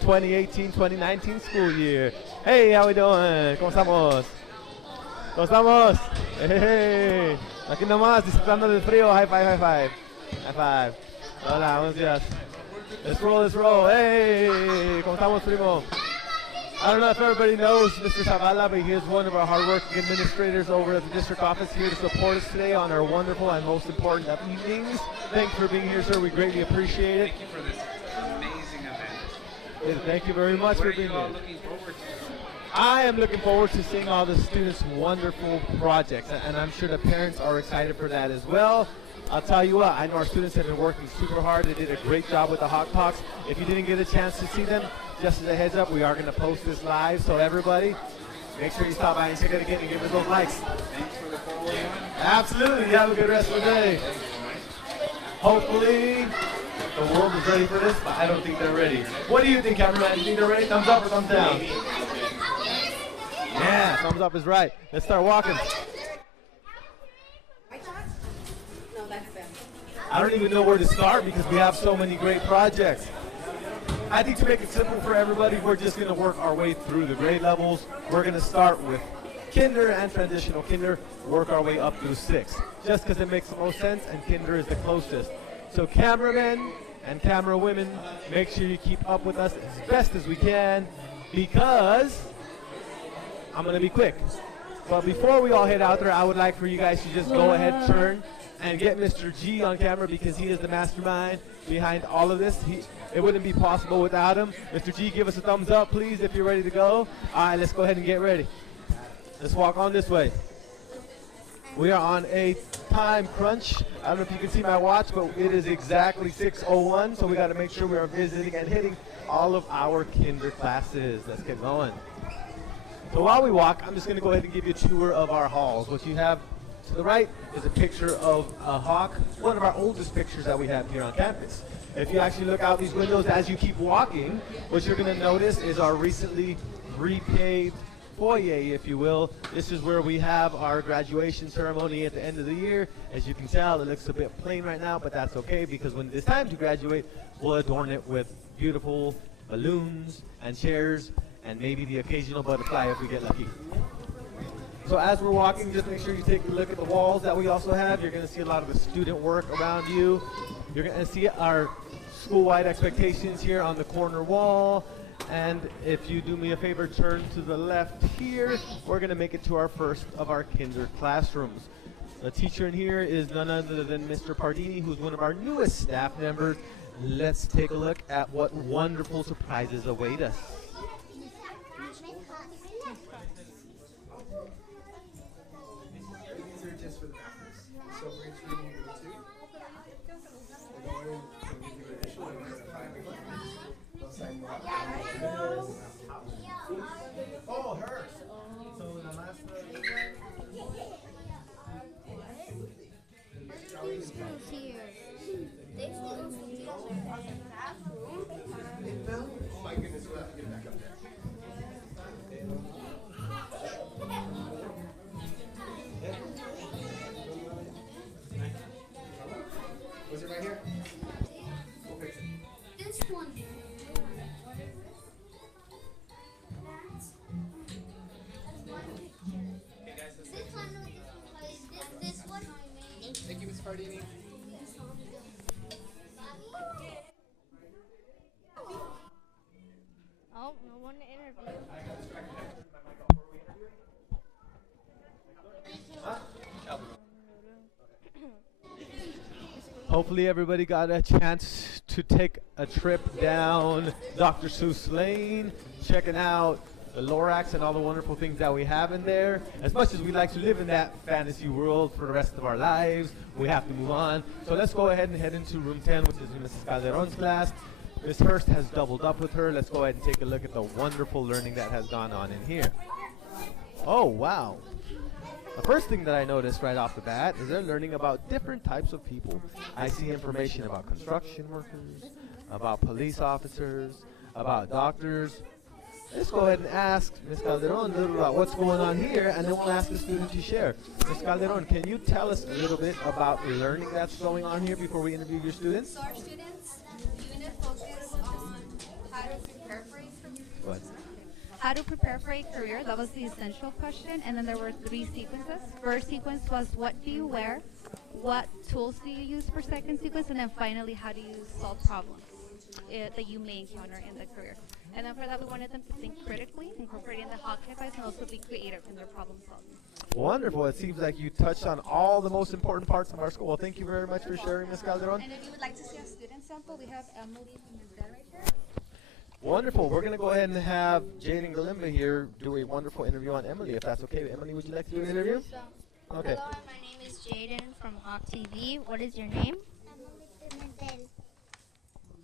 2018-2019 school year. Hey, how we doing? ¿Cómo estamos? ¿Cómo estamos? Hey, aquí nomás, disfrutando del frío. High five, high five. High five. Hola, buenos días. Let's roll, let's roll. Hey, ¿cómo estamos, primo? I don't know if everybody knows Mr. Zavala, but he is one of our hardworking administrators over at the district office here to support us today on our wonderful and most important of evenings. Thank you for being here, sir. We greatly appreciate it. Thank you for this amazing event. Thank you very much for being here. What are you all looking forward to? I am looking forward to seeing all the students' wonderful projects, and I'm sure the parents are excited for that as well. I'll tell you what, I know our students have been working super hard. They did a great job with the hot talks. If you didn't get a chance to see them, just as a heads up, we are going to post this live, so everybody, make sure you stop by and check it again and give us those likes. Thanks for the call. Absolutely. You have a good rest of the day. Hopefully, the world is ready for this, but I don't think they're ready. What do you think, cameraman? Do you think they're ready? Thumbs up or thumbs down? Yeah, thumbs up is right. Let's start walking. I don't even know where to start because we have so many great projects. I think to make it simple for everybody, we're just going to work our way through the grade levels. We're going to start with kinder and transitional kinder, work our way up through 6, just because it makes the most sense, and kinder is the closest. So cameramen and camera women, make sure you keep up with us as best as we can, because I'm going to be quick. But before we all head out there, I would like for you guys to just go ahead, turn, and get Mr. G on camera, because he is the mastermind behind all of this. It wouldn't be possible without him. Mr. G, give us a thumbs up, please, if you're ready to go. All right, let's go ahead and get ready. Let's walk on this way. We are on a time crunch. I don't know if you can see my watch, but it is exactly 6:01, so we got to make sure we are visiting and hitting all of our kinder classes. Let's get going. So while we walk, I'm just going to go ahead and give you a tour of our halls. What you have to the right is a picture of a hawk, one of our oldest pictures that we have here on campus. If you actually look out these windows as you keep walking, what you're going to notice is our recently repaved foyer, if you will. This is where we have our graduation ceremony at the end of the year. As you can tell, it looks a bit plain right now, but that's okay, because when it's time to graduate, we'll adorn it with beautiful balloons and chairs and maybe the occasional butterfly if we get lucky. So as we're walking, just make sure you take a look at the walls that we also have. You're going to see a lot of the student work around you. You're going to see our school-wide expectations here on the corner wall. And if you do me a favor, turn to the left here. We're going to make it to our first of our kinder classrooms. The teacher in here is none other than Mr. Pardini, who's one of our newest staff members. Let's take a look at what wonderful surprises await us. Oh, hers. So the last These girls here. They still see oh my goodness, we'll have to get back up there. Was it right here? We'll fix it. this one. Hey guys, let's This one, this one. thank you, Ms. Pardini. Oh, no one to interview. Hopefully everybody got a chance to take a trip down Dr. Seuss Lane, checking out the Lorax and all the wonderful things that we have in there. As much as we like to live in that fantasy world for the rest of our lives, we have to move on. So let's go ahead and head into room 10, which is Mrs. Calderon's class. Ms. Hurst has doubled up with her. Let's go ahead and take a look at the wonderful learning that has gone on in here. Oh, wow. The first thing that I noticed right off the bat is they're learning about different types of people. I see information about construction workers, about police officers, about doctors. Let's go ahead and ask Ms. Calderon a little about what's going on here, and then we'll ask the student to share. Ms. Calderon, can you tell us a little bit about the learning that's going on here before we interview your students? So our students' unit focus on how to prepare for how to prepare for a career. That was the essential question. And then there were 3 sequences. First sequence was what do you wear? What tools do you use for second sequence? And then finally, how do you solve problems that you may encounter in the career? And then for that, we wanted them to think critically, incorporating the hot advice, and also be creative in their problem solving. Wonderful. It seems like you touched on all the most important parts of our school. Well, thank you very much for sharing, Ms. Calderon. And if you would like to see a student sample, we have Emily and Ms. dad right here. Wonderful. We're going to go ahead and have Jaden Galimba here do a wonderful interview on Emily, if that's okay. Emily, would you like to do an interview? Okay. Hello, my name is Jaden from Hawk TV. What is your name? Emily Pimentel.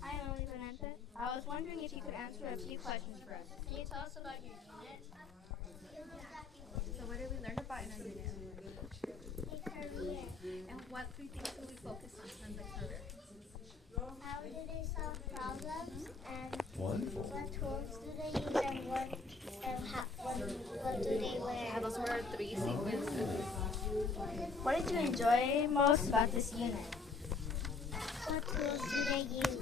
Hi, Emily Pimentel. I was wondering if you could answer a few questions for us. Can you tell us about your unit? So what did we learn about in our unit? A career. And what 3 things do we focus on in the career? How do they solve problems? And Wonderful. what tools do they use? And what do they wear? Yeah, those were our 3 sequences. What did you enjoy most about this unit? What tools do they use?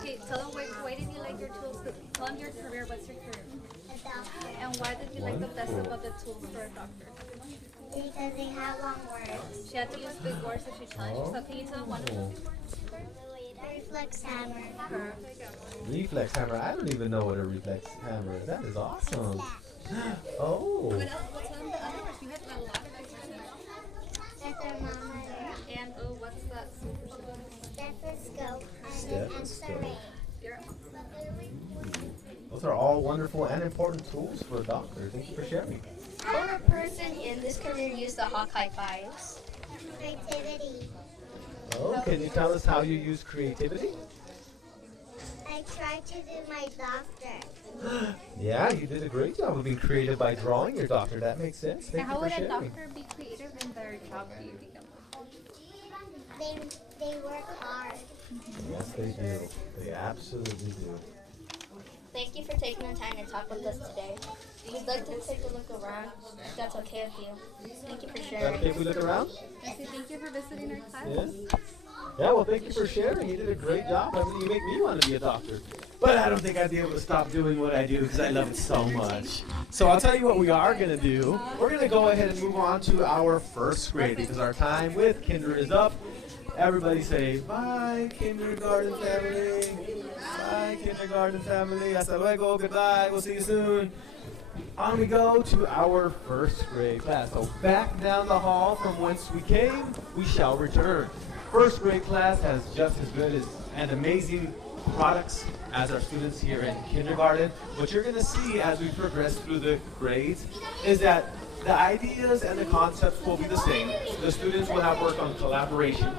Okay, tell them why did you like your tools? Tell them your career. What's your career? A doctor. And why did you like the best about the tools for a doctor? Because they have long words. She had to use big words, so she challenged. So can you tell them one of them? Reflex hammer. Reflex hammer. I don't even know what a reflex hammer is. That is awesome. Oh. What else? Well, tell them the other words. You had a lot of big words. That's our mama. And what's that? Stethoscope. Stethoscope. X-ray. Your Those are all wonderful and important tools for a doctor. Thank you for sharing. How would a person in this career use the Hawk High Fives? Creativity. Oh, can you tell us how you use creativity? I try to do my doctor. Yeah, you did a great job of being creative by drawing your doctor. That makes sense. Thank and how you would for a sharing. doctor be creative in their job? Do you think? They work hard. Yes, they do. They absolutely do. Thank you for taking the time to talk with us today. We'd like to take a look around, if that's okay with you. Thank you for Is that sharing. okay if we look around? I say thank you for visiting our class. Yes. Yeah, well, thank you for sharing. You did a great job. I mean, you make me want to be a doctor. But I don't think I'd be able to stop doing what I do because I love it so much. So I'll tell you what we are going to do. We're going to go ahead and move on to our first grade because our time with kinder is up. Everybody say, bye, kindergarten family. Bye, kindergarten family. Hasta luego. Goodbye. We'll see you soon. On we go to our first grade class. So back down the hall from whence we came, we shall return. First grade class has just as good and amazing products as our students here in kindergarten. What you're going to see as we progress through the grades is that the ideas and the concepts will be the same. The students will have work on collaboration,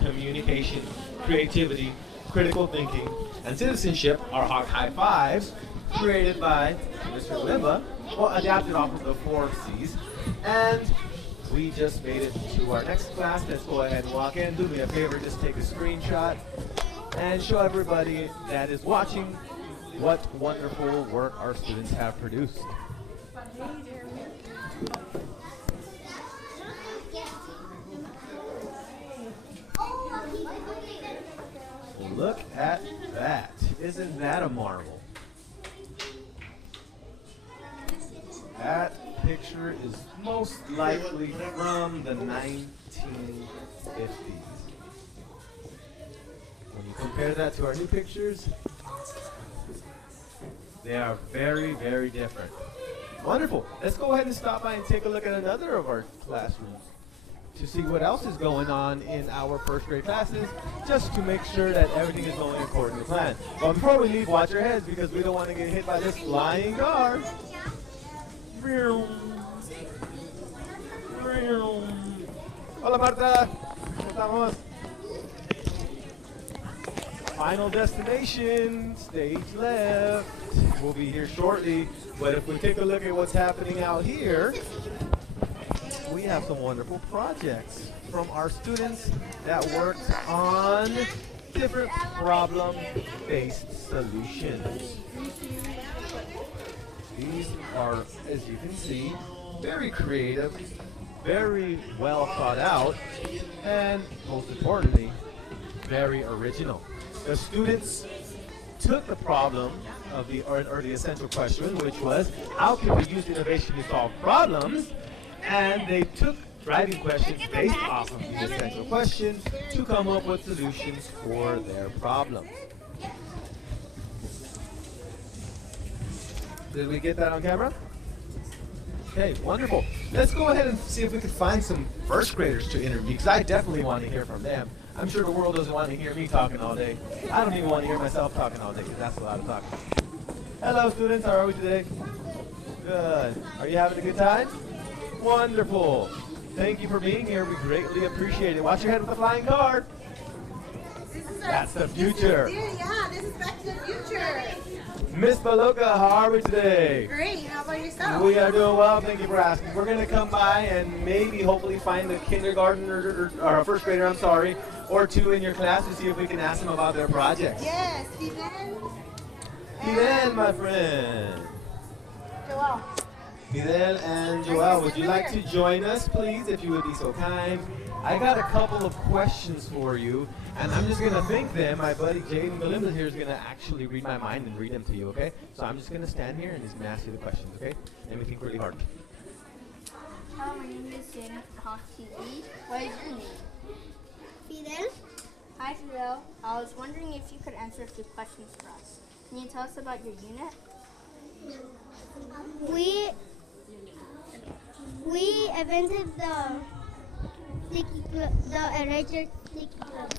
communication, creativity, critical thinking, and citizenship, our Hawk High Fives, created by Mr. Limba, well, adapted off of the 4 C's. And we just made it to our next class. Let's go ahead and walk in. Do me a favor, just take a screenshot and show everybody that is watching what wonderful work our students have produced. Look at that. Isn't that a marvel? That picture is most likely from the 1950s. When you compare that to our new pictures, they are very, very different. Wonderful. Let's go ahead and stop by and take a look at another of our classrooms to see what else is going on in our first grade classes, just to make sure that everything is going according to plan. But before we leave, watch your heads because we don't want to get hit by this flying car. Hola Marta, estamos. Final destination, stage left. We'll be here shortly, but if we take a look at what's happening out here, we have some wonderful projects from our students that worked on different problem-based solutions. These are, as you can see, very creative, very well thought out, and most importantly, very original. The students took the problem of the or the essential question, which was how can we use innovation to solve problems? And they took driving questions based off of the essential question to come up with solutions for their problems. Did we get that on camera? Okay, wonderful. Let's go ahead and see if we can find some first graders to interview, because I definitely want to hear from them. I'm sure the world doesn't want to hear me talking all day. I don't even want to hear myself talking all day, because that's a lot of talking. Hello, students. How are we today? Good. Are you having a good time? Wonderful. Thank you for being here. We greatly appreciate it. Watch your head with the flying car. That's the future. Yeah, this is Back to the Future. Miss Baloka, how are we today? Great. How about yourself? We are doing well. Thank you for asking. We're going to come by and maybe, hopefully, find a kindergarten or a first grader, I'm sorry, or two in your class to see if we can ask them about their projects. Yes, Fidel. Fidel, my friend. Joel. Fidel and Joel, would you like to join us, please, if you would be so kind? I got a couple of questions for you, and I'm just going to think them. My buddy Jaden Belinda here is going to actually read my mind and read them to you, okay? So I'm just going to stand here and just going to ask you the questions, okay? Let me think really hard. Hello, my name is Jaden from Hawk TV. What is your name? Fidel. Hi, Fidel. I was wondering if you could answer a few questions for us. Can you tell us about your unit? We invented the eraser sticky glove.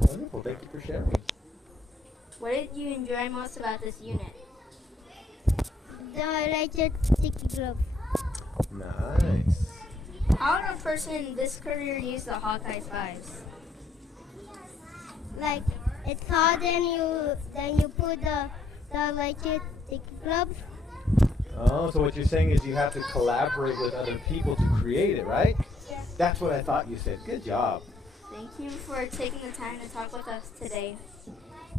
Wonderful. Thank you for sharing. What did you enjoy most about this unit? The eraser sticky glove. Nice. How would a person in this career use the Hawkeye 5s? Like it's hot, then you put the eraser sticky glove. Oh, so what you're saying is you have to collaborate with other people to create it, right? Yeah. That's what I thought you said. Good job. Thank you for taking the time to talk with us today.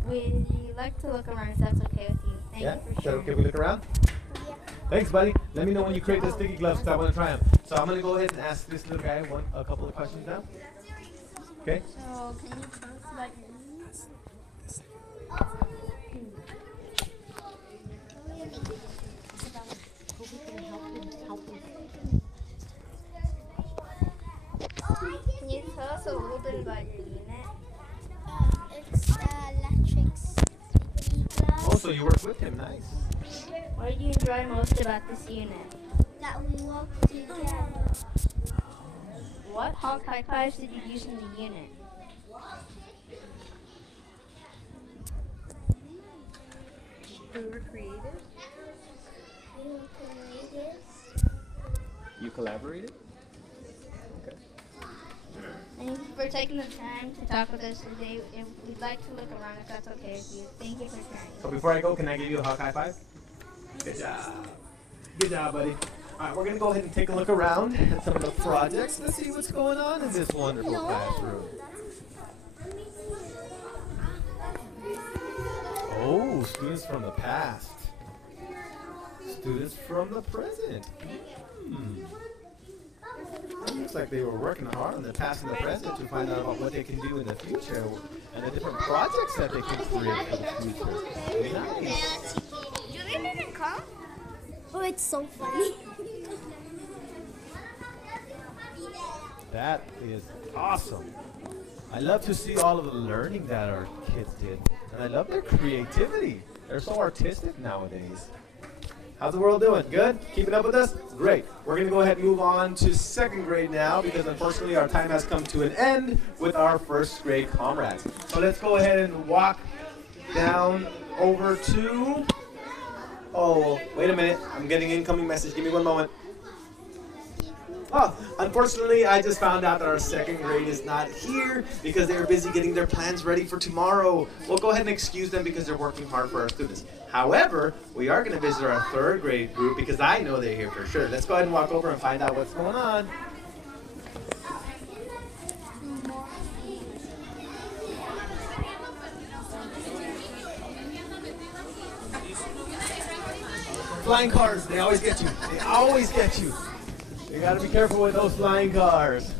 We'd like to look around if that's okay with you. Thank Yeah? you Is for that sharing. okay if we look around? Yeah. Thanks, buddy. Let me know when you create the sticky gloves because I want to try them. So I'm going to go ahead and ask this little guy a couple of questions now. Okay? So, can you tell us about your units? Can you tell us a little bit about your unit? It's the electric sticky glove Oh, so you work with him. Nice. What did you enjoy most about this unit? that we walk together. What Hawkeye 5s did you use in the unit? We were creative. We were creative. You collaborated? Okay. Thank you for taking the time to talk with us today. And we'd like to look around if that's okay with you. Thank you for sharing. So before I go, can I give you a Hawkeye 5? Good job. Good job, buddy. All right, we're going to go ahead and take a look around at some of the projects. Let's see what's going on in this wonderful classroom. Oh, students from the past. Students from the present. Looks like they were working hard on the past and the present to find out about what they can do in the future and the different projects that they can create for the future. Nice. Julian didn't come? Oh, it's so funny. That is awesome. I love to see all of the learning that our kids did. And I love their creativity. They're so artistic nowadays. How's the world doing? Good? Keeping up with us? Great. We're going to go ahead and move on to second grade now because unfortunately our time has come to an end with our first grade comrades. So let's go ahead and walk down over to... Oh, wait a minute. I'm getting an incoming message. Give me one moment. Oh, unfortunately, I just found out that our second grade is not here because they are busy getting their plans ready for tomorrow. We'll go ahead and excuse them because they're working hard for our students. However, we are going to visit our third grade group because I know they're here for sure. Let's go ahead and walk over and find out what's going on. Flying cars, they always get you. They always get you. You gotta be careful with those flying cars.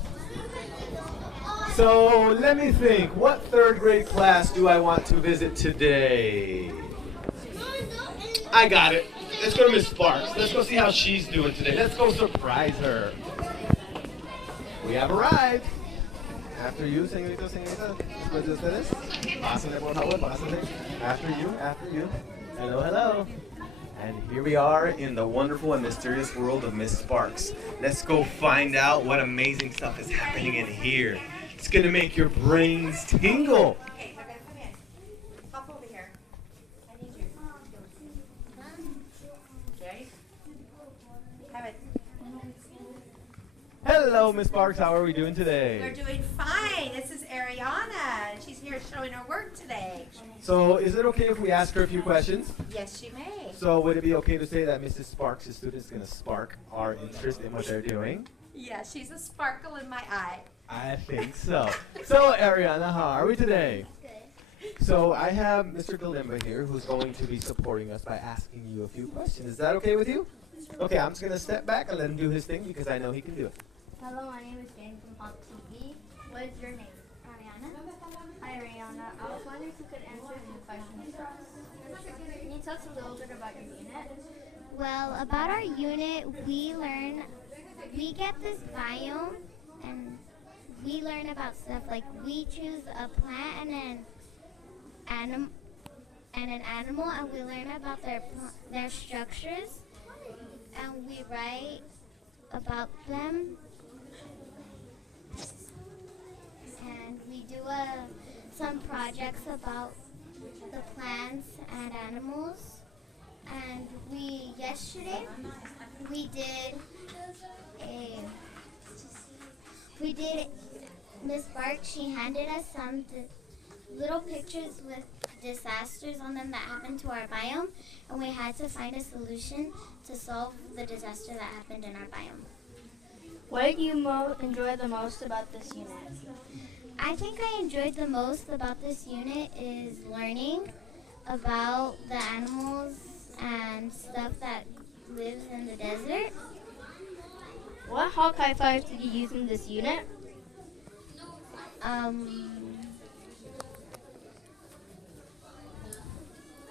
So let me think. What third grade class do I want to visit today? I got it. Let's go to Miss Sparks. Let's go see how she's doing today. Let's go surprise her. We have arrived. After you, señorita, señorita. Después de ustedes. Pásenle, por favor, pásenle. After you. Hello, hello. And here we are in the wonderful and mysterious world of Miss Sparks. Let's go find out what amazing stuff is happening in here. It's gonna make your brains tingle. Okay, now guys, come in. Hop over here. I need you. Okay. Have it. Hello, Miss Sparks. How are we doing We're today? doing fine. This is Ariana, and she's here showing her work today. So, is it okay if we ask her a few questions? Yes, she may. So, would it be okay to say that Mrs. Sparks' student is gonna spark our interest in what they're doing? Yeah, she's a sparkle in my eye. I think so. So, Ariana, how are we today? So, I have Mr. Galimba here who's going to be supporting us by asking you a few questions. Is that okay with you? Okay, I'm just going to step back and let him do his thing because I know he can do it. Hello, my name is Jane from Hawk TV. What is your name? Ariana. Hi, Ariana. I was wondering if you could answer a few questions for us. Can you tell us a little bit about your unit? Well, about our unit, we get this biome, and we learn about stuff like we choose a plant and an animal, and we learn about their structures, and we write about them, and we do some projects about the plants and animals. And yesterday we did Miss Sparks, she handed us some little pictures with disasters on them that happened to our biome, and we had to find a solution to solve the disaster that happened in our biome. What did you enjoy the most about this unit? I think I enjoyed the most about this unit is learning about the animals and stuff that lives in the desert. What Hawk High Fives did you use in this unit?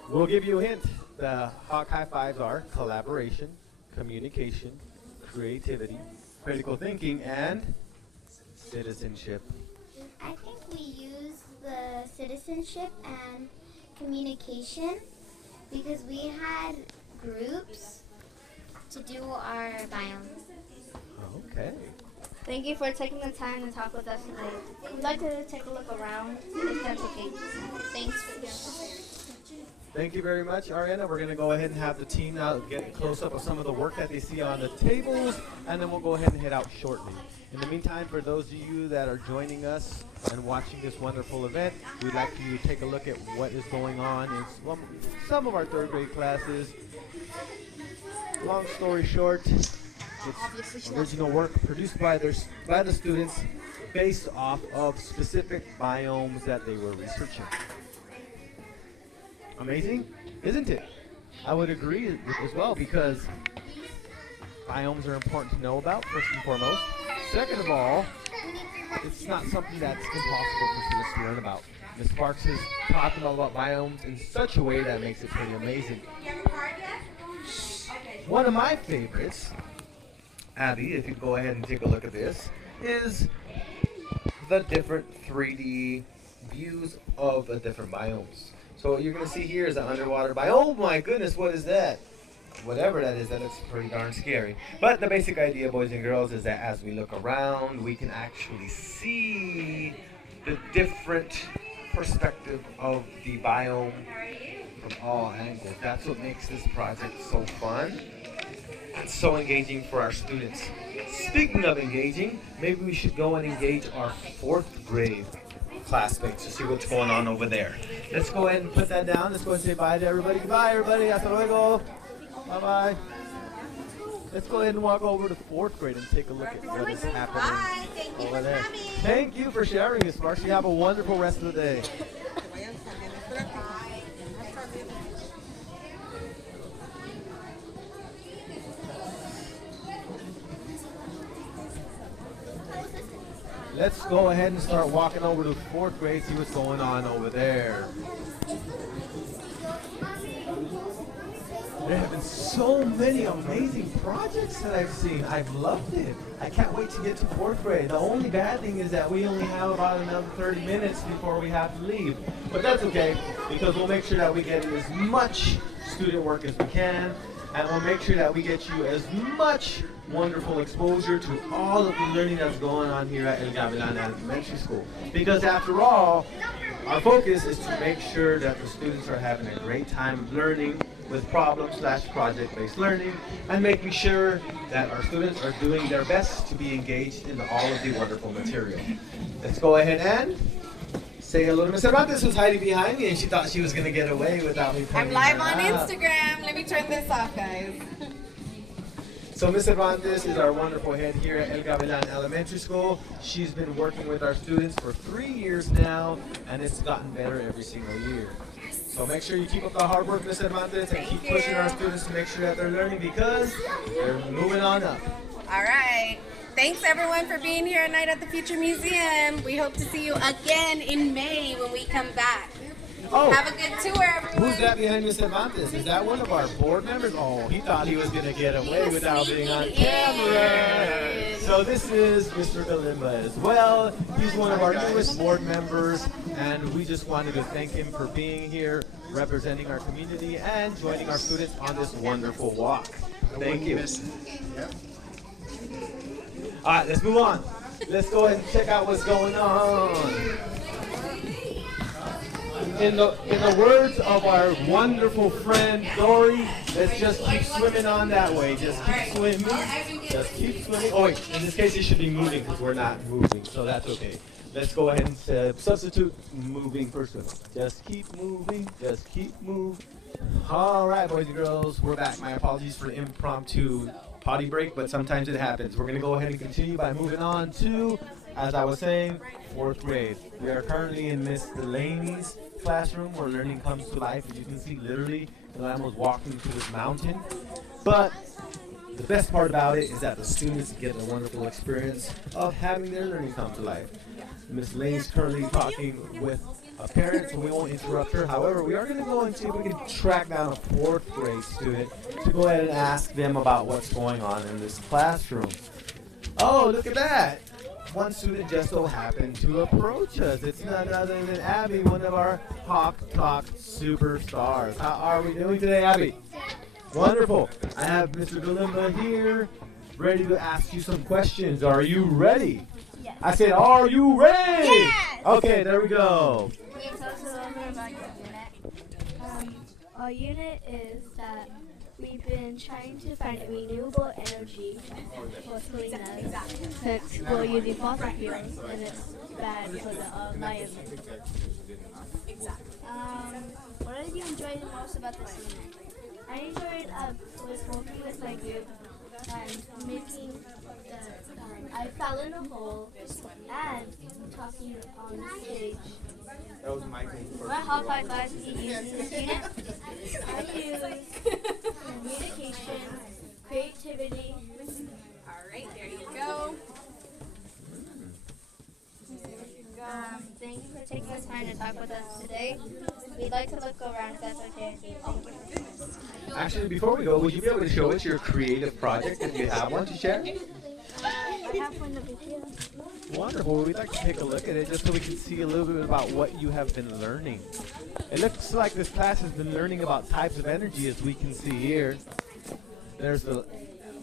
We'll give you a hint. The Hawk High Fives are collaboration, communication, creativity, critical thinking, and citizenship. I think we use the citizenship and communication because we had groups to do our biome. Okay. Thank you for taking the time to talk with us today. We'd like to take a look around, if that's okay. Thanks for your Thank you very much, Ariana. We're going to go ahead and have the team now get a close-up of some of the work that they see on the tables, and then we'll go ahead and head out shortly. In the meantime, for those of you that are joining us and watching this wonderful event, we'd like to take a look at what is going on in some of our third grade classes. Long story short, it's original work produced by the students based off of specific biomes that they were researching. Amazing, isn't it? I would agree as well because biomes are important to know about, first and foremost. Second of all, it's not something that's impossible for students to learn about. Ms. Sparks has taught them all about biomes in such a way that makes it pretty amazing. One of my favorites, Abby, if you go ahead and take a look at this, is the different 3D views of the different biomes. So what you're going to see here is an underwater biome. Oh my goodness, what is that? Whatever that is, that looks pretty darn scary. But the basic idea, boys and girls, is that as we look around, we can actually see the different perspective of the biome from all angles. That's what makes this project so fun and so engaging for our students. Speaking of engaging, maybe we should go and engage our 4th grade classmates to see what's going on over there. Let's go ahead and put that down. Let's go ahead and say bye to everybody. Goodbye, everybody. Hasta luego. Bye-bye. Let's go ahead and walk over to 4th grade and take a look at what is happening Bye. Thank you over for there. coming. Thank you for sharing this, Sparks. You have a wonderful rest of the day. let's go ahead and start walking over to fourth grade, see what's going on over there. There have been so many amazing projects that I've seen. I've loved it. I can't wait to get to fourth grade. The only bad thing is that we only have about another 30 minutes before we have to leave. But that's okay, because we'll make sure that we get as much student work as we can, and we'll make sure that we get you as much wonderful exposure to all of the learning that's going on here at El Gavilan Elementary School. Because after all, our focus is to make sure that the students are having a great time learning with problem/project-based learning, and making sure that our students are doing their best to be engaged in all of the wonderful material. Let's go ahead and say hello to Ms. Cervantes, who's hiding behind me, and she thought she was going to get away without me pointing I'm live her on out. Instagram. Let me turn this off, guys. So Ms. Cervantes is our wonderful head here at El Gavilan Elementary School. She's been working with our students for 3 years now, and it's gotten better every single year. So make sure you keep up the hard work, Ms. Cervantes, and keep pushing our students to make sure that they're learning, because they're moving on up. All right. Thanks, everyone, for being here tonight at the Future Museum. We hope to see you again in May when we come back. Oh, Have a good tour, everyone. who's that behind Ms. Cervantes? Is that one of our board members? Oh, he thought he was going to get away without being on camera. So this is Mr. Galimba as well. He's one of our newest board members, and we just wanted to thank him for being here, representing our community, and joining our students on this wonderful walk. Thank you. All right, let's move on. Let's go ahead and check out what's going on. In the words of our wonderful friend Dory, let's just keep swimming on that way. Just keep swimming. Just keep swimming. Oh wait, in this case it should be moving because we're not moving, so that's okay. Let's go ahead and substitute moving for swimming. Just keep moving. Just keep moving. All right, boys and girls, we're back. My apologies for the impromptu potty break, but sometimes it happens. We're going to go ahead and continue by moving on to, as I was saying, fourth grade. We are currently in Miss Delaney's classroom where learning comes to life. As you can see, literally, I was walking through this mountain. But the best part about it is that the students get a wonderful experience of having their learning come to life. Miss Lane's currently talking with a parent, so we won't interrupt her. However, we are going to go and see if we can track down a fourth grade student to go ahead and ask them about what's going on in this classroom. Oh, look at that. One student just so happened to approach us. It's none other than Abby, one of our Hawk Talk superstars. How are we doing today, Abby? Wonderful. I have Mr. Galimba here, ready to ask you some questions. Are you ready? Yes. I said, are you ready? Yes. Okay, there we go. Can you tell us a little bit about your unit? Our unit is that we've been trying to find renewable energy for clean us because we're using fossil fuels and it's bad for the environment. What did you enjoy the most about this unit? I enjoyed was working with my group and making the, I fell in a hole and talking on stage. That was my thing. What hot five guys do you use in this unit? I use communication, creativity. All right, there you go. Thank you for taking the time to talk with us today. We'd like to look around if that's okay with you. Thank you. Actually, before we go, would you be able to show us your creative project if you have one to share? I have one over here. Wonderful. We'd like to take a look at it just so we can see a little bit about what you have been learning. It looks like this class has been learning about types of energy, as we can see here. There's the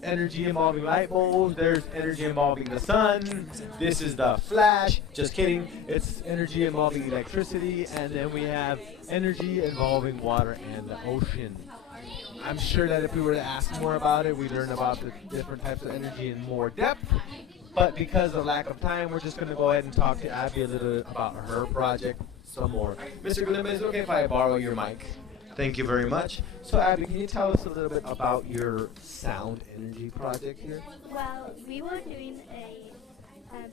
energy involving light bulbs. There's energy involving the sun. This is the flash. Just kidding. It's energy involving electricity. And then we have energy involving water and the ocean. I'm sure that if we were to ask more about it, we'd learn about the different types of energy in more depth. But because of lack of time, we're just going to go ahead and talk to Abby a little bit about her project some more. Mr. Galimba, is it okay if I borrow your mic? Thank you very much. So Abby, can you tell us a little bit about your sound energy project here? Well, we were doing a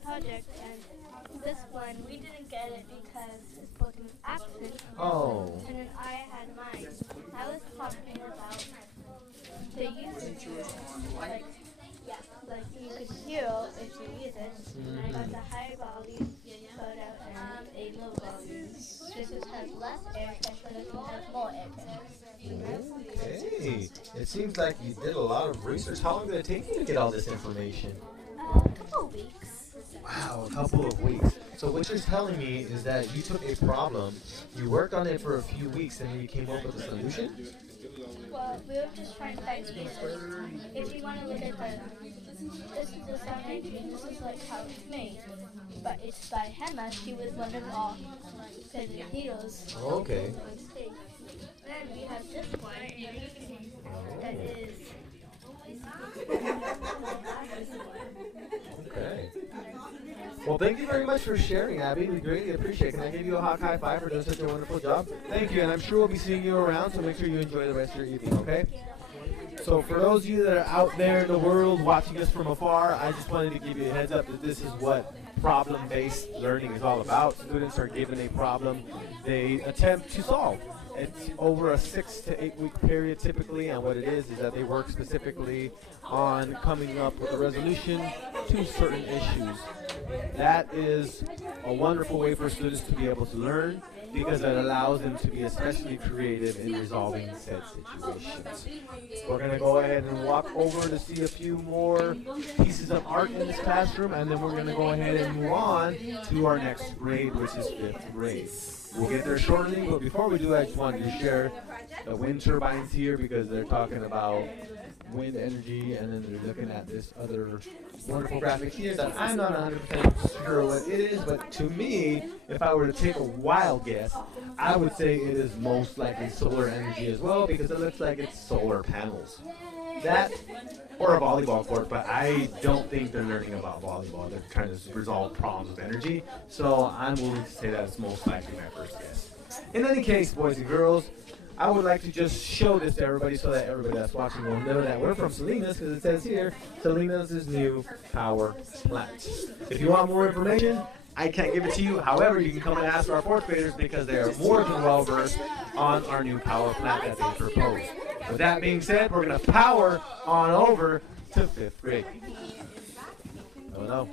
project and this one we didn't get it because it's supposed to be accent. Oh. And then I had mine. I was talking about the usage, like you could hero if you use it. And I got the high volume photo and a low volume. This has less air pressure, this one has more air pressure. Okay. It seems like you did a lot of research. How long did it take you to get all this information? A couple of weeks. Wow, a couple of weeks. So what you're telling me is that you took a problem, you worked on it for a few weeks, and then you came up with a solution? Well, we were just trying to find spaces. If you want to look at this is the sound engine, this is like how it's made. But it's by Hema, she was one of our favorite heroes. Okay. On stage. Then we have this one that is Okay. Well, thank you very much for sharing, Abby. We greatly appreciate it. Can I give you a hot high five for doing such a wonderful job? Thank you, and I'm sure we'll be seeing you around, so make sure you enjoy the rest of your evening, okay? So for those of you that are out there in the world watching us from afar, I just wanted to give you a heads up that this is what problem-based learning is all about. Students are given a problem they attempt to solve. It's over a 6 to 8 week period typically, and what it is that they work specifically on coming up with a resolution to certain issues. That is a wonderful way for students to be able to learn because it allows them to be especially creative in resolving said situations. We're going to go ahead and walk over to see a few more pieces of art in this classroom, and then we're going to go ahead and move on to our next grade, which is 5th grade. We'll get there shortly, but before we do, I just wanted to share the wind turbines here because they're talking about wind energy, and then they're looking at this other wonderful graphic here that I'm not 100% sure what it is, but to me, if I were to take a wild guess, I would say it is most likely solar energy as well because it looks like it's solar panels. That or a volleyball court, but I don't think they're learning about volleyball. They're trying to resolve problems with energy, so I'm willing to say that it's most likely my first guess. In any case, boys and girls, I would like to just show this to everybody so that everybody that's watching will know that we're from Salinas, because it says here, Salinas' new power plant. If you want more information, I can't give it to you. However, you can come and ask our 4th graders because they are more than well versed on our new power plant that they propose. With that being said, we're going to power on over to 5th grade. Oh no.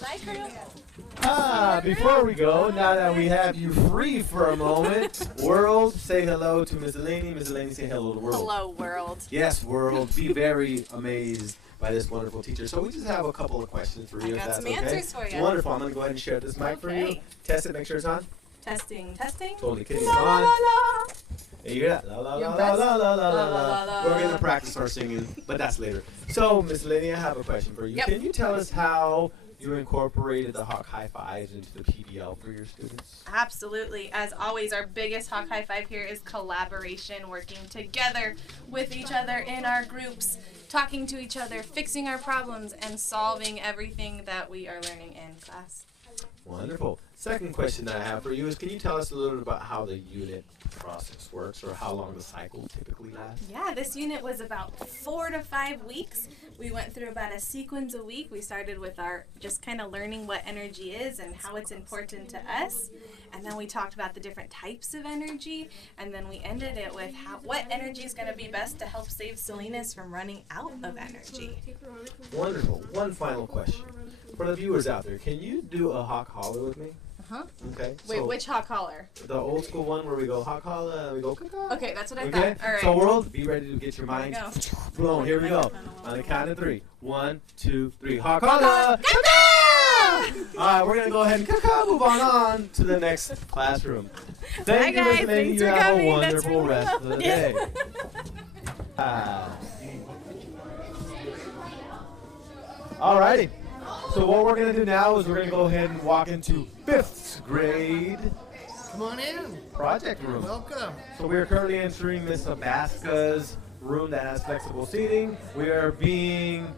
Bye, crew. Before we go, now that we have you free for a moment, world, say hello to Miss Delaney. Miss Delaney, say hello to the world. Hello, world. Yes, world. Be very amazed by this wonderful teacher. So we just have a couple of questions for you, if got that's some okay. answers for you. Wonderful. I'm going to go ahead and share this mic for you. Okay. Test it, make sure it's on. Testing, testing. Totally kidding. La, It's la, on. la, la. Hey, you hear that? La, la, Your la, best. la, la, la, La, la, la, la. We're going to practice our singing, but that's later. So, Miss Delaney, I have a question for you. Yep. Can you tell us how you incorporated the Hawk High Fives into the PBL for your students? Absolutely. As always, our biggest Hawk High Five here is collaboration, working together with each other in our groups, talking to each other, fixing our problems, and solving everything that we are learning in class. Wonderful. Second question that I have for you is, can you tell us a little bit about how the unit process works or how long the cycle typically lasts? Yeah, this unit was about 4 to 5 weeks. We went through about a sequence a week. We started with our just kind of learning what energy is and how it's important to us. And then we talked about the different types of energy. And then we ended it with what energy is going to be best to help save Salinas from running out of energy. Wonderful. One final question. For the viewers out there, can you do a hawk holler with me? Uh-huh. Okay. Wait, so which hawk collar? the old school one where we go hawk holler and we go caw. Okay, that's what I Okay. thought. All right. So world, be ready to get your Here we minds go. blown. Here we go. On the count of 3. 1, 2, 3. Hawk holler. All right, we're gonna go ahead and move on to the next classroom. Thank Bye, you, Miss guys. Lady. Thanks You for have a coming. That's wonderful really rest of the day. Alrighty. So what we're gonna do now is we're gonna go ahead and walk into 5th grade Come on in. project room. Welcome. So we are currently entering Miss Abaska's room that has flexible seating. We are being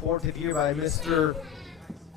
courted here by Mr.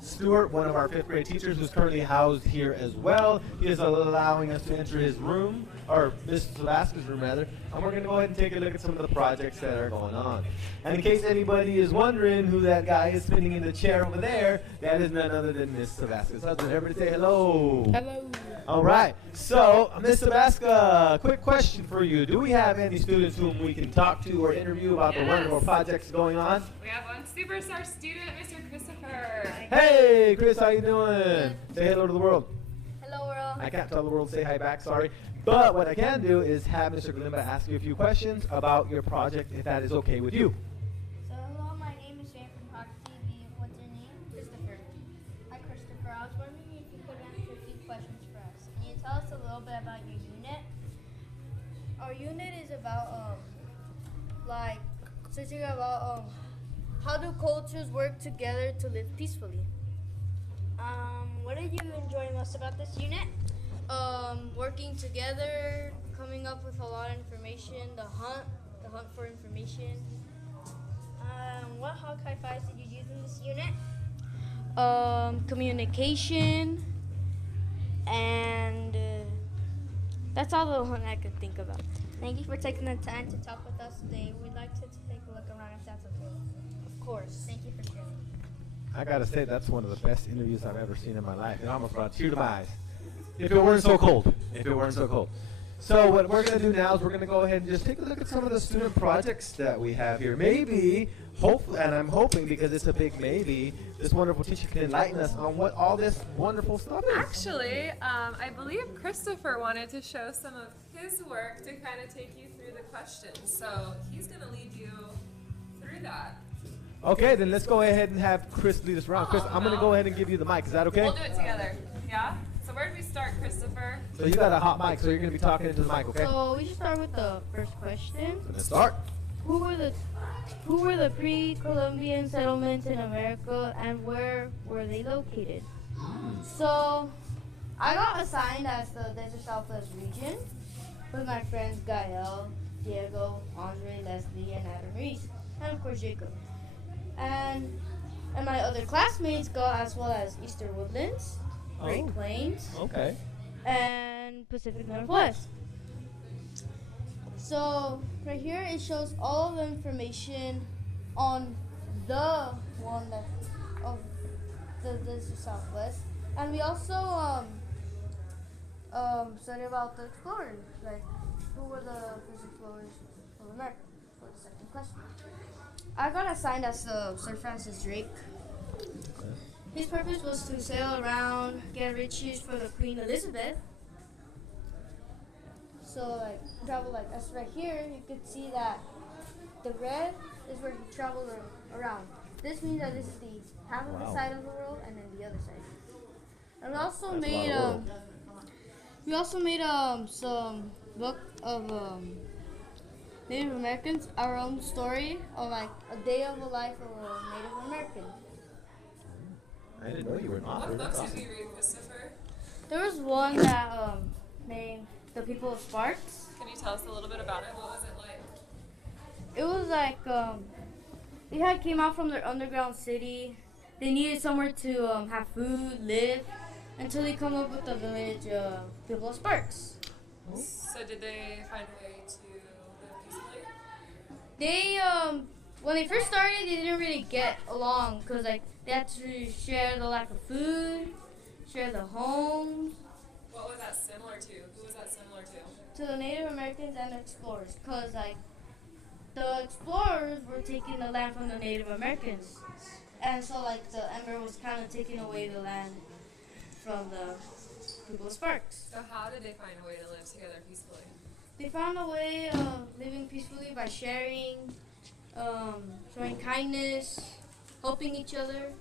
Stewart, one of our 5th grade teachers, who's currently housed here as well. He is allowing us to enter his room, or Miss Abaska's room rather, and we're going to go ahead and take a look at some of the projects that are going on. And in case anybody is wondering who that guy is sitting in the chair over there, that is none other than Miss Abaska's husband. Everybody say hello. Hello. All right. So, Ms. Sabaska, quick question for you. Do we have any students whom we can talk to or interview about the wonderful projects going on? We have one superstar student, Mr. Christopher. Hey, Chris, how you doing? Say hello to the world. Hello, world. I can't tell the world to say hi back, sorry. But what I can do is have Mr. Glimba ask you a few questions about your project, if that is okay with you. So, hello, my name is Jane from Hockey TV. What's your name? Christopher. Hi, Christopher. I was wondering if you could answer a few questions for us. Can you tell us a little bit about your unit? Our unit is about, searching about, how do cultures work together to live peacefully? What did you enjoy most about this unit? Working together, coming up with a lot of information, the hunt for information. What hog high fives did you use in this unit? Communication, and that's all the one I could think about. Thank you for taking the time to talk with us today. We'd like to take a look around if that's okay. Of course. Thank you for sharing. I gotta say, that's one of the best interviews I've ever seen in my life. It almost brought a tear to my eyes. If it weren't so cold. If it weren't so cold. So what we're gonna do now is we're gonna go ahead and just take a look at some of the student projects that we have here. Maybe, hopefully, and I'm hoping because it's a big maybe, this wonderful teacher can enlighten us on what all this wonderful stuff is. Actually, I believe Christopher wanted to show some of his work to kind of take you through the questions. So he's going to lead you through that. Okay, then let's go ahead and have Chris lead us around. Chris, I'm gonna go ahead and give you the mic. Is that okay? We'll do it together. Yeah? So where did we start, Christopher? So you got a hot mic, so you're gonna be talking into the mic, okay? So we should start with the first question. So let's start. Who were the pre-Columbian settlements in America, and where were they located? So, I got assigned as the Desert Southwest region with my friends Gael, Diego, Andre, Leslie, and Adam Reese, and of course Jacob. And my other classmates got as well as Eastern Woodlands, Great Plains, Okay. and Pacific Northwest. So right here it shows all of the information on the one that of the Desert Southwest, and we also study about the explorers, like who were the first explorers of America. For the second question, I got assigned as Sir Francis Drake. His purpose was to sail around, get riches for the Queen Elizabeth. So like travel like us right here, you could see that the red is where he traveled around. This means that this is the half of the side of the world and then the other side. And we also made some book of Native Americans, our own story of like a day of the life of a Native American. I didn't know you were an author. What That's books did awesome. you read, Christopher? There was one that named The People of Sparks. Can you tell us a little bit about it? What was it like? It was like they had came out from their underground city. They needed somewhere to have food, live, until they come up with the village People of Sparks. So did they find a way to live peacefully? They when they first started, they didn't really get along because like they had to share the lack of food, share the homes. What was that similar to? Who was that similar to? To the Native Americans and the explorers, because like the explorers were taking the land from the Native Americans, and so like the Emperor was kind of taking away the land from the People of Sparks. So how did they find a way to live together peacefully? They found a way of living peacefully by sharing, showing kindness, helping each other,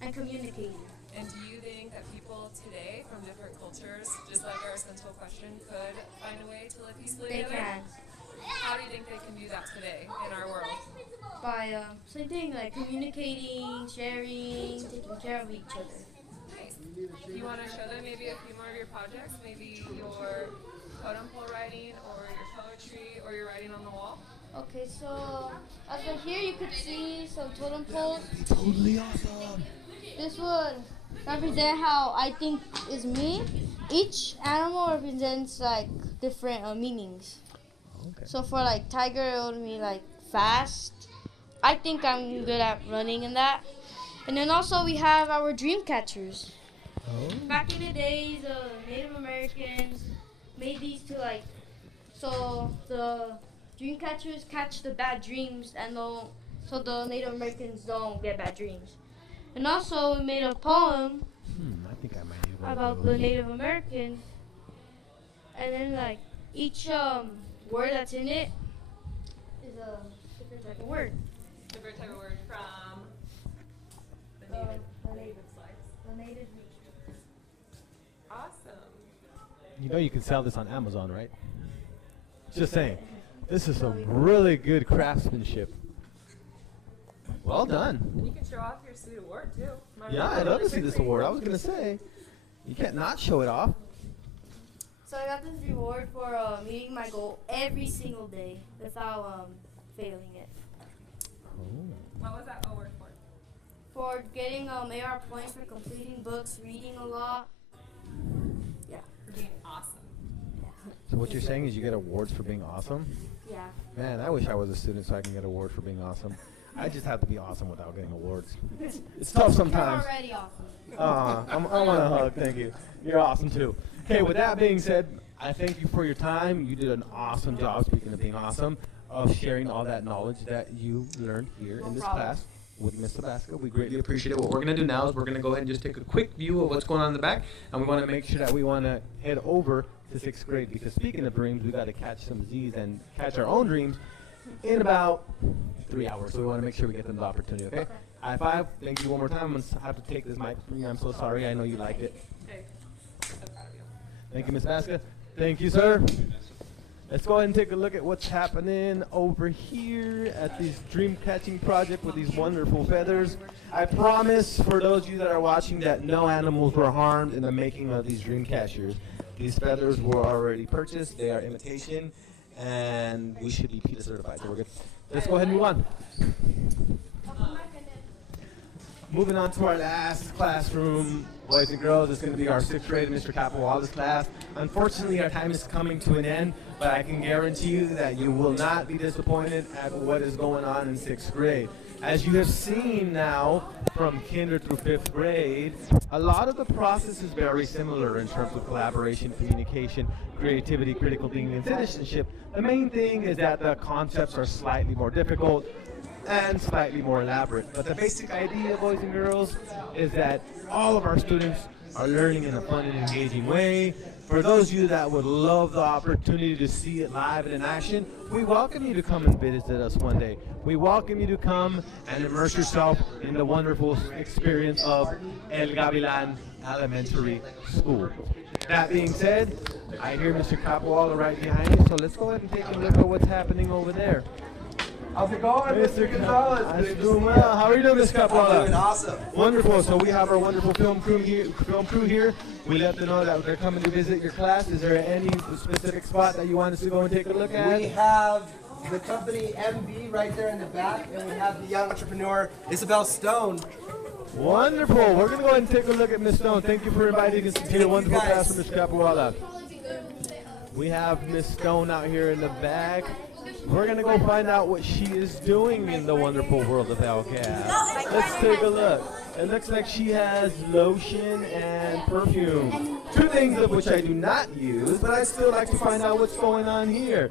and communicating. And do you think that people today from different cultures, just like our essential question, could find a way to live peacefully They together? can. How do you think they can do that today in our world? By same thing like communicating, sharing, taking care of each other. Nice. Do you want to show them maybe a few more of your projects? Maybe your totem pole writing or your poetry or your writing on the wall? Okay, so as right here you could see some totem poles. Totally awesome. This would represent how I think is me. Each animal represents like different meanings. Okay. So for like tiger, it would be like fast. I think I'm good at running in that. And then also we have our dream catchers. Back in the days, Native Americans made these to like, so the dream catchers catch the bad dreams, and so the Native Americans don't get bad dreams. And also, we made a poem I think I might need one of about those. the Native Americans, and then like each word that's in it is a different type of word. Different type of word from the native slides. The native. Awesome. You know you can sell this on Amazon, right? Just saying. This is some really good craftsmanship. Well done. And you can show off your sweet award too. Yeah, I'd love to see this award. I was going to say, you can't not show it off. So I got this reward for meeting my goal every single day without failing it. What was that award for? For getting AR points for completing books, reading a lot. Yeah. For being awesome. So what you're saying is you get awards for being awesome? Yeah. Man, I wish I was a student so I can get an award for being awesome. I just have to be awesome without getting awards. It's tough sometimes. You're already awesome. I want a hug, thank you. You're awesome too. Okay, with that being said, I thank you for your time. You did an awesome job, speaking of being awesome, of sharing all that knowledge that you learned here in this class with Miss Tabasco. We greatly appreciate it. What we're going to do now is we're going to go ahead and just take a quick view of what's going on in the back, and we want to make sure that we want to head over to 6th grade, because speaking of dreams, we got to catch some Z's and catch our own dreams in about 3 hours. So we want to make sure we get them the opportunity, okay? High five. Thank you one more time. I'm going to have to take this mic from you. I'm so sorry. I know you liked it. Okay. So proud of you. Thank you, Miss Basca. Thank you, sir. Let's go ahead and take a look at what's happening over here at this dream catching project with these wonderful feathers. I promise for those of you that are watching that no animals were harmed in the making of these dream catchers. These feathers were already purchased. They are imitation, and we should be PETA certified, so we're good. Let's go ahead and move on. Moving on to our last classroom, boys and girls, it's going to be our 6th grade Mr. Capowala's class. Unfortunately, our time is coming to an end, but I can guarantee you that you will not be disappointed at what is going on in 6th grade. As you have seen now from kinder through 5th grade, a lot of the process is very similar in terms of collaboration, communication, creativity, critical thinking, and citizenship. The main thing is that the concepts are slightly more difficult and slightly more elaborate. But the basic idea, boys and girls, is that all of our students are learning in a fun and engaging way. For those of you that would love the opportunity to see it live and in action, we welcome you to come and visit us one day. We welcome you to come and immerse yourself in the wonderful experience of El Gavilan Elementary School. That being said, I hear Mr. Capowala right behind you, so let's go ahead and take a look at what's happening over there. How's it going, Mr. Gonzalez? I'm doing well. How are you doing, Mr. Capowala? Doing awesome. Wonderful. So we have our wonderful film crew here. We let them know that they're coming to visit your class. Is there any specific spot that you want us to go and take a look at? We have the company MB right there in the back, and we have the young entrepreneur, Isabel Stone. Wonderful. We're going to go ahead and take a look at Miss Stone. Thank you for inviting us to the wonderful class from Mr. Capowala. We have Miss Stone out here in the back. We're going to go find out what she is doing in the wonderful world of Alcab. Let's take a look. It looks like she has lotion and perfume. Two things of which I do not use, but I still like to find out what's going on here.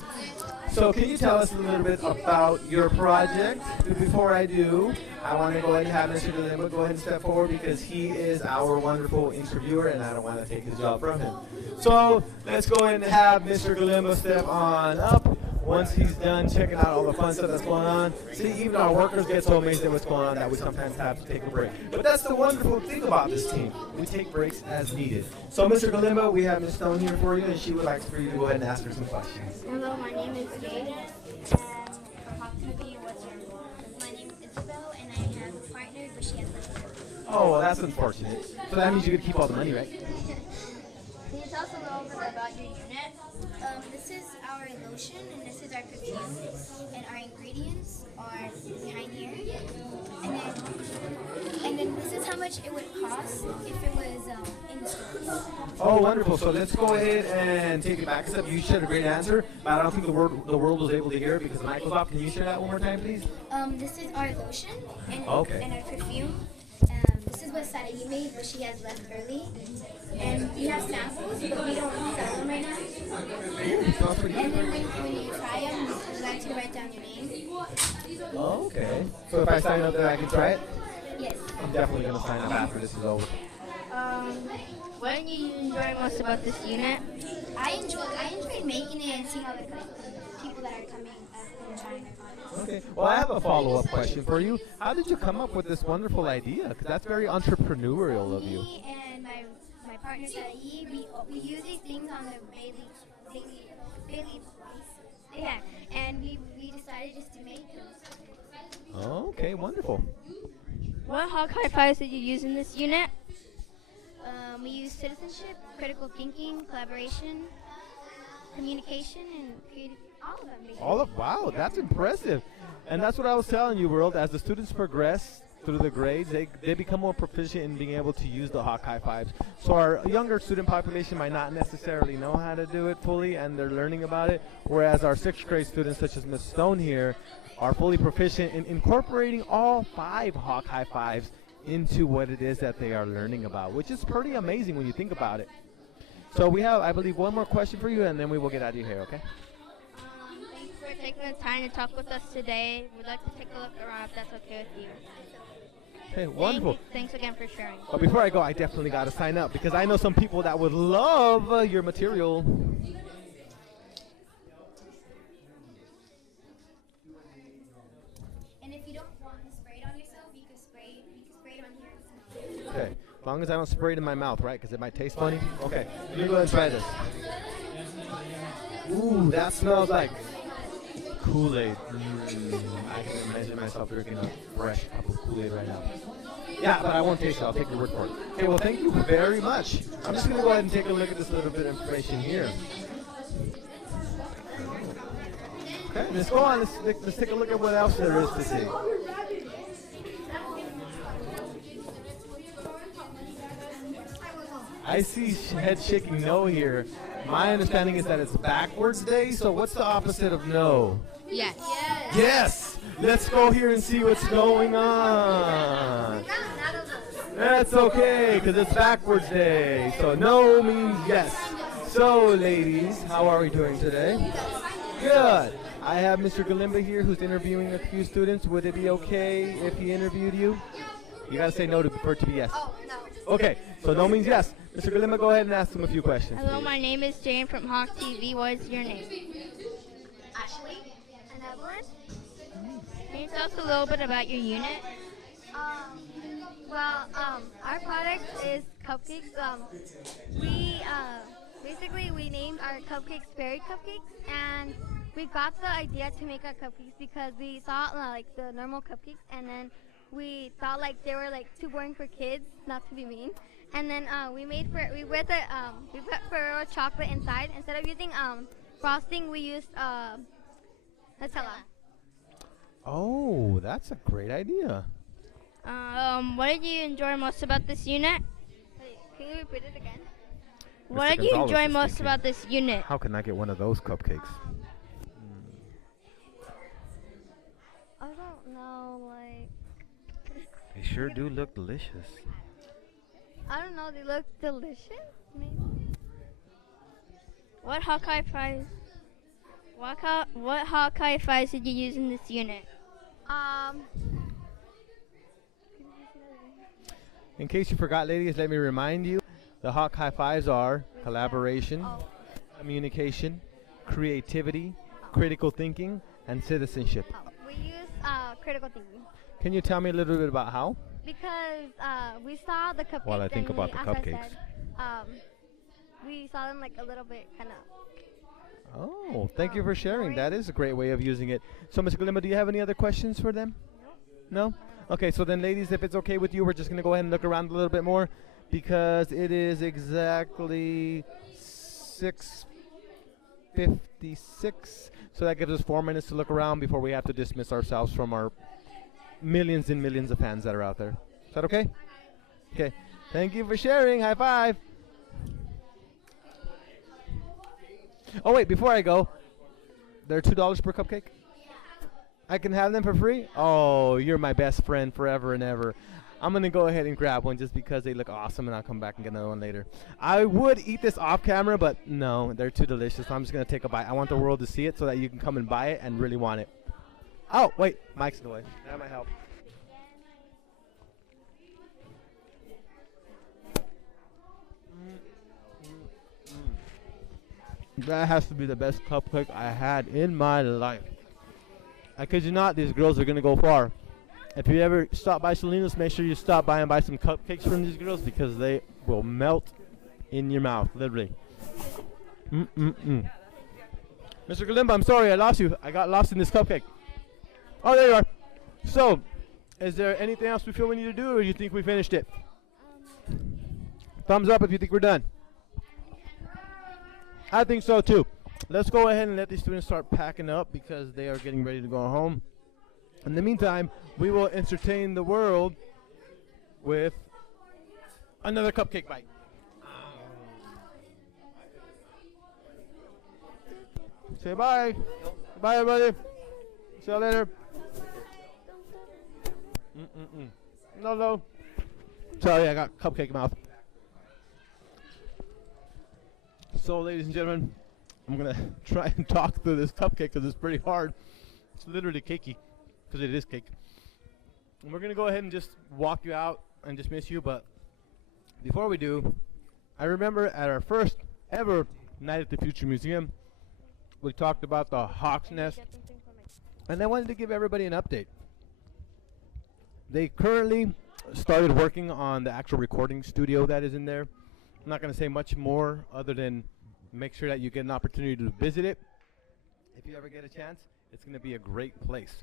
So can you tell us a little bit about your project? Before I do, I want to go ahead and have Mr. Galimba go ahead and step forward because he is our wonderful interviewer and I don't want to take his job from him. So let's go ahead and have Mr. Galimba step on up. Once he's done checking out all the fun stuff that's going on, see, even our workers get so amazed at what's going on that we sometimes have to take a break. But that's the wonderful thing about this team. We take breaks as needed. So, Mr. Galimba, we have Ms. Stone here for you, and she would like for you to go ahead and ask her some questions. Hello, my name is Jade, and how can you be what's your name? My name is Isabel, and I have a partner, but she has less. Oh, well, that's unfortunate. So that means you could keep all the money, right? Can you tell us a little bit about your unit? This is our lotion, and this is our perfume, and our ingredients are behind here. And then this is how much it would cost if it was in the stores. Oh, wonderful. So let's go ahead and take it back a step. You shared a great answer, but I don't think the world was able to hear it because the mic was off. Can you share that one more time, please? This is our lotion and, Okay. and our perfume. This is what Sarayi made, but she has left early. And we have samples, but we don't sell them right now. Sounds pretty And good. then when you try them, you like to write down your name. Oh, okay. So if I sign up, then I can try it? Yes. I'm definitely going to sign up after this is over. What do you enjoy most about this unit? I enjoy making it and seeing all the people that are coming and trying to find it. Okay. Well, I have a follow-up question for you. How did you come up with this wonderful idea? Because that's very entrepreneurial of you. Me and my partner Sarayi, we use these things on the daily basis. Yeah, and we decided just to make them. Okay, wonderful. What hawk high fives did you use in this unit? We use citizenship, critical thinking, collaboration, communication, and creative. All of them. Basically. Wow, that's impressive. And that's what I was telling you, World. As the students progress through the grades, they become more proficient in being able to use the hawk high fives. So our younger student population might not necessarily know how to do it fully, and they're learning about it, whereas our 6th grade students, such as Ms. Stone here, are fully proficient in incorporating all 5 hawk high fives into what it is that they are learning about, which is pretty amazing when you think about it. So we have, I believe, one more question for you, and then we will get out of here, okay? Thanks for taking the time to talk with us today. We'd like to take a look around if that's okay with you. Okay, wonderful. Thanks again for sharing. But before I go, I definitely got to sign up because I know some people that would love your material. And if you don't want to spray it on yourself, you can spray it on here. Okay, as long as I don't spray it in my mouth, right? Because it might taste funny. Okay, let me go ahead and try this. Ooh, that smells like Kool-Aid. I can imagine myself drinking a fresh cup of Kool-Aid right now. Yeah, but I won't taste it. I'll take your word for it. Okay, well, thank you very much. I'm just going to go ahead and take a look at this little bit of information here. Okay, let's go on. Let's take a look at what else there is to see. I see head shaking no here. My understanding is that it's backwards day, so what's the opposite of no? Yes. Yes! Let's go here and see what's going on. That's okay, because it's backwards day. So no means yes. So ladies, how are we doing today? Good. I have Mr. Galimba here who's interviewing a few students. Would it be okay if he interviewed you? You gotta say no to prefer to be yes. Oh, no. Okay, so no means yes. Mr. Galimba, go ahead and ask him a few questions. Hello, please. my name is Jane from Hawk TV. What is your name? Ashley and Evelyn. Can you tell us a little bit about your unit? Our product is cupcakes. We named our cupcakes Fairy Cupcakes, and we got the idea to make our cupcakes because we saw the normal cupcakes, and then we thought they were too boring for kids, not to be mean. And then we put Ferrero chocolate inside. Instead of using frosting, we used Nutella. Oh, that's a great idea. What did you enjoy most about this unit? Wait, can you repeat it again? What did you Gonzalez enjoy is most thinking, about this unit? How can I get one of those cupcakes? I don't know, They sure do look delicious. I don't know, they look delicious, maybe? What Hawkeye Fives? What Hawkeye Fives did you use in this unit? In case you forgot, ladies, let me remind you, the Hawk High Fives are collaboration, communication, creativity, critical thinking, and citizenship. We use critical thinking Can you tell me a little bit about how? because we saw the cupcakes. While I think and about the as I cupcakes. said, we saw them a little bit kind of. Oh, thank you for sharing. That is a great way of using it. So, Ms. Galimba, do you have any other questions for them? No? Okay, so then, ladies, if it's okay with you, we're just going to go ahead and look around a little bit more because it is exactly 6:56. So that gives us 4 minutes to look around before we have to dismiss ourselves from our millions and millions of fans that are out there. Is that okay? Okay. Thank you for sharing. High five. Oh, wait, before I go, they're $2 per cupcake? I can have them for free? Oh, you're my best friend forever and ever. I'm going to go ahead and grab one just because they look awesome, and I'll come back and get another one later. I would eat this off camera, but no, they're too delicious. So I'm just going to take a bite. I want the world to see it so that you can come and buy it and really want it. Oh, wait, Mike's in the way. That might help. That has to be the best cupcake I had in my life. I kid you not, these girls are going to go far. If you ever stop by Salinas, make sure you stop by and buy some cupcakes from these girls because they will melt in your mouth, literally. Mr. Galimba, I'm sorry, I lost you. I got lost in this cupcake. Oh, there you are. So, is there anything else we feel we need to do, or do you think we finished it? Thumbs up if you think we're done. I think so too. Let's go ahead and let these students start packing up because they are getting ready to go home. In the meantime, we will entertain the world with another cupcake bite. Say bye. Bye, everybody. See you later. No. Sorry, I got cupcake mouth. So, ladies and gentlemen, I'm going to try and talk through this cupcake because it's pretty hard. It's literally cakey because it is cake. And we're going to go ahead and just walk you out and dismiss you. But before we do, I remember at our first ever Night at the Future Museum, we talked about the Hawk's Nest. And I wanted to give everybody an update. They currently started working on the actual recording studio that is in there. I'm not going to say much more other than make sure that you get an opportunity to visit it. If you ever get a chance, it's going to be a great place.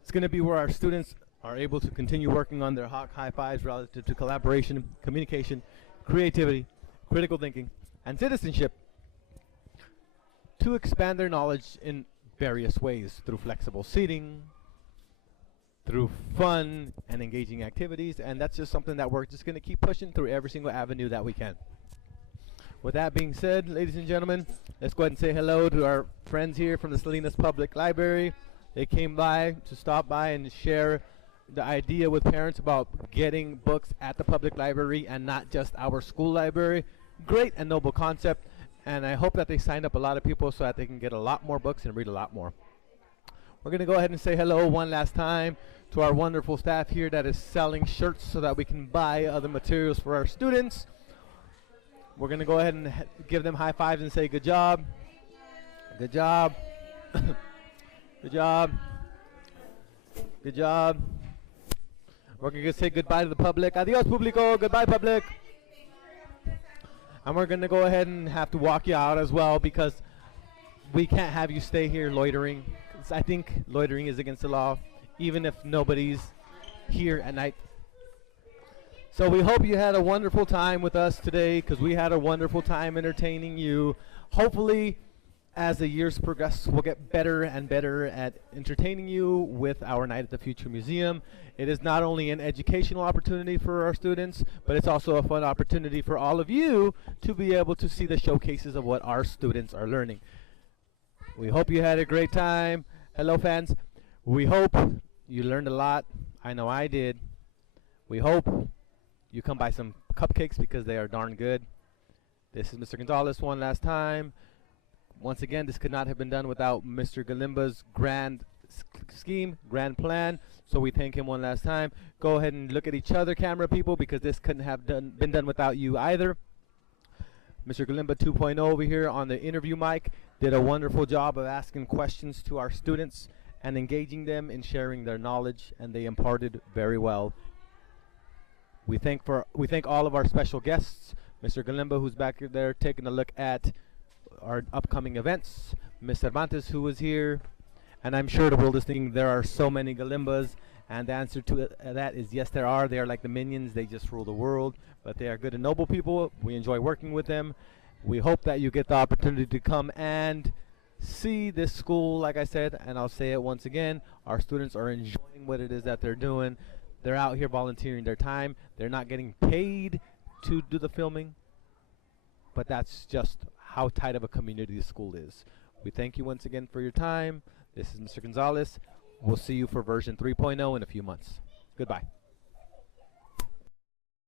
It's going to be where our students are able to continue working on their Hawk High Fives relative to collaboration, communication, creativity, critical thinking, and citizenship to expand their knowledge in various ways through flexible seating, through fun and engaging activities, and that's just something that we're just going to keep pushing through every single avenue that we can. With that being said, ladies and gentlemen, let's go ahead and say hello to our friends here from the Salinas Public Library. They came by to stop by and share the idea with parents about getting books at the public library and not just our school library. Great and noble concept, and I hope that they signed up a lot of people so that they can get a lot more books and read a lot more. We're going to go ahead and say hello one last time to our wonderful staff here that is selling shirts so that we can buy other materials for our students. We're going to go ahead and give them high fives and say good job. Good job. Good job. Good job. We're going to say goodbye to the public. Adios, público. Goodbye, public. And we're going to go ahead and have to walk you out as well because we can't have you stay here loitering. I think loitering is against the law, even if nobody's here at night. So we hope you had a wonderful time with us today because we had a wonderful time entertaining you. Hopefully, as the years progress, we'll get better and better at entertaining you with our Night at the Future Museum. It is not only an educational opportunity for our students, but it's also a fun opportunity for all of you to be able to see the showcases of what our students are learning. We hope you had a great time. Hello, fans. We hope you learned a lot. I know I did. We hope you come buy some cupcakes because they are darn good. This is Mr. Gonzalez one last time. Once again, this could not have been done without Mr. Galimba's grand scheme, grand plan. So we thank him one last time. Go ahead and look at each other, camera people, because this couldn't have been done without you either. Mr. Galimba 2.0 over here on the interview mic did a wonderful job of asking questions to our students and engaging them in sharing their knowledge, and they imparted very well. We thank all of our special guests, Mr. Galimba, who's back there taking a look at our upcoming events, Ms. Cervantes, who was here, and I'm sure the world is thinking there are so many Galimbas, and the answer to that is yes, there are. They are like the minions. They just rule the world, but they are good and noble people. We enjoy working with them. We hope that you get the opportunity to come and see this school, like I said, and I'll say it once again, our students are enjoying what it is that they're doing. They're out here volunteering their time. They're not getting paid to do the filming, but that's just how tight of a community the school is. We thank you once again for your time. This is Mr. Gonzalez. We'll see you for version 3.0 in a few months. Goodbye.